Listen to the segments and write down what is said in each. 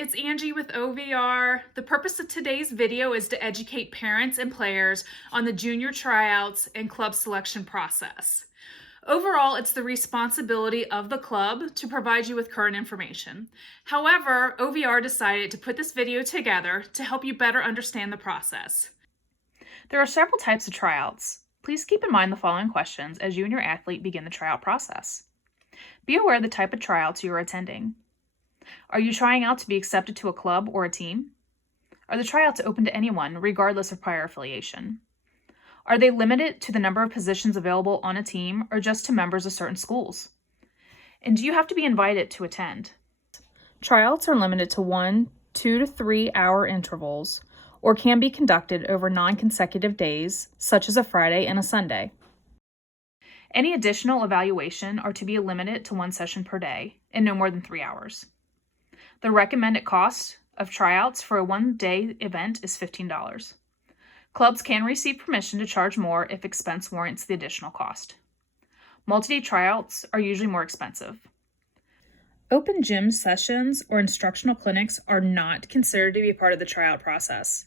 it's Angie with OVR. The purpose of today's video is to educate parents and players on the junior tryouts and club selection process. Overall, it's the responsibility of the club to provide you with current information. However, OVR decided to put this video together to help you better understand the process. There are several types of tryouts. Please keep in mind the following questions as you and your athlete begin the tryout process. Be aware of the type of tryouts you are attending. Are you trying out to be accepted to a club or a team? Are the tryouts open to anyone, regardless of prior affiliation? Are they limited to the number of positions available on a team or just to members of certain schools? And do you have to be invited to attend? Tryouts are limited to 2 to 3 hour intervals or can be conducted over non-consecutive days, such as a Friday and a Sunday. Any additional evaluation are to be limited to 1 session per day and no more than 3 hours. The recommended cost of tryouts for a one-day event is $15. Clubs can receive permission to charge more if expense warrants the additional cost. Multi-day tryouts are usually more expensive. Open gym sessions or instructional clinics are not considered to be part of the tryout process.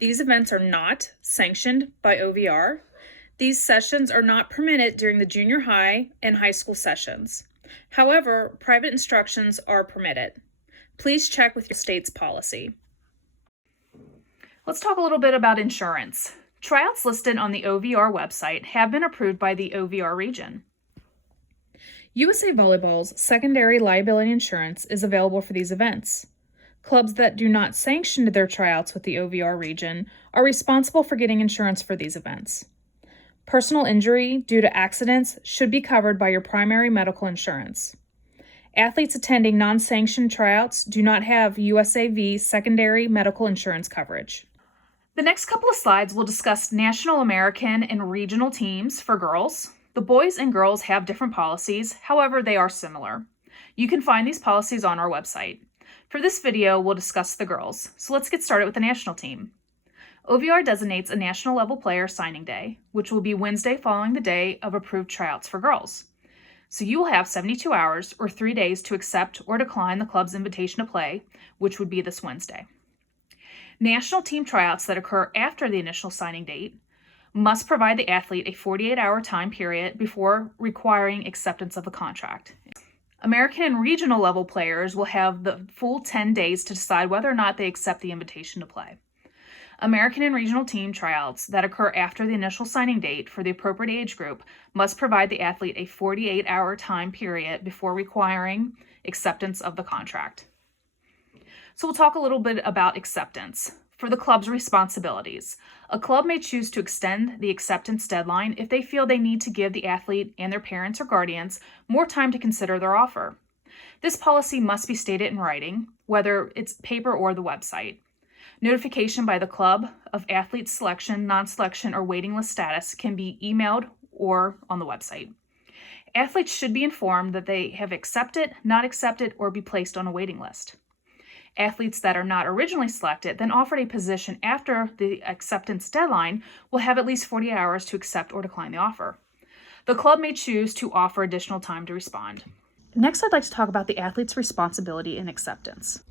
These events are not sanctioned by OVR. These sessions are not permitted during the junior high and high school sessions. However, private instructions are permitted. Please check with your state's policy. Let's talk a little bit about insurance. Tryouts listed on the OVR website have been approved by the OVR region. USA Volleyball's secondary liability insurance is available for these events. Clubs that do not sanction their tryouts with the OVR region are responsible for getting insurance for these events. Personal injury due to accidents should be covered by your primary medical insurance. Athletes attending non-sanctioned tryouts do not have USAV secondary medical insurance coverage. The next couple of slides will discuss National American and regional teams for girls. The boys and girls have different policies, however, they are similar. You can find these policies on our website. For this video, we'll discuss the girls. So let's get started with the national team. OVR designates a national level player signing day, which will be Wednesday following the day of approved tryouts for girls. So you will have 72 hours or 3 days to accept or decline the club's invitation to play, which would be this Wednesday. National team tryouts that occur after the initial signing date must provide the athlete a 48-hour time period before requiring acceptance of the contract. American and regional level players will have the full 10 days to decide whether or not they accept the invitation to play. American and regional team tryouts that occur after the initial signing date for the appropriate age group must provide the athlete a 48-hour time period before requiring acceptance of the contract. So we'll talk a little bit about acceptance. For the club's responsibilities, a club may choose to extend the acceptance deadline if they feel they need to give the athlete and their parents or guardians more time to consider their offer. This policy must be stated in writing, whether it's paper or the website. Notification by the club of athlete selection, non-selection, or waiting list status can be emailed or on the website. Athletes should be informed that they have accepted, not accepted, or be placed on a waiting list. Athletes that are not originally selected, then offered a position after the acceptance deadline, will have at least 40 hours to accept or decline the offer. The club may choose to offer additional time to respond. Next, I'd like to talk about the athlete's responsibility in acceptance.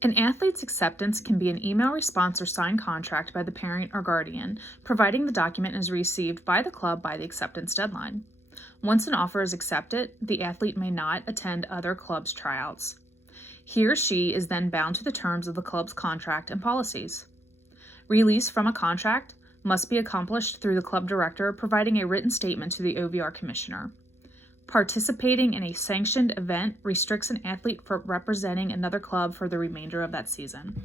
An athlete's acceptance can be an email response or signed contract by the parent or guardian, providing the document is received by the club by the acceptance deadline. Once an offer is accepted, the athlete may not attend other clubs' tryouts. He or she is then bound to the terms of the club's contract and policies. Release from a contract must be accomplished through the club director providing a written statement to the OVR commissioner. Participating in a sanctioned event restricts an athlete from representing another club for the remainder of that season.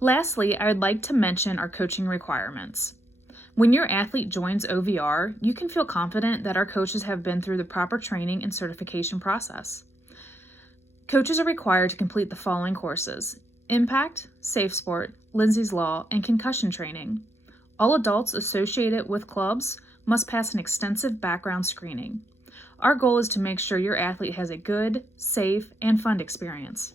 Lastly, I would like to mention our coaching requirements. When your athlete joins OVR, you can feel confident that our coaches have been through the proper training and certification process. Coaches are required to complete the following courses: Impact, Safe Sport, Lindsay's Law, and Concussion Training. All adults associated with clubs must pass an extensive background screening. Our goal is to make sure your athlete has a good, safe, and fun experience.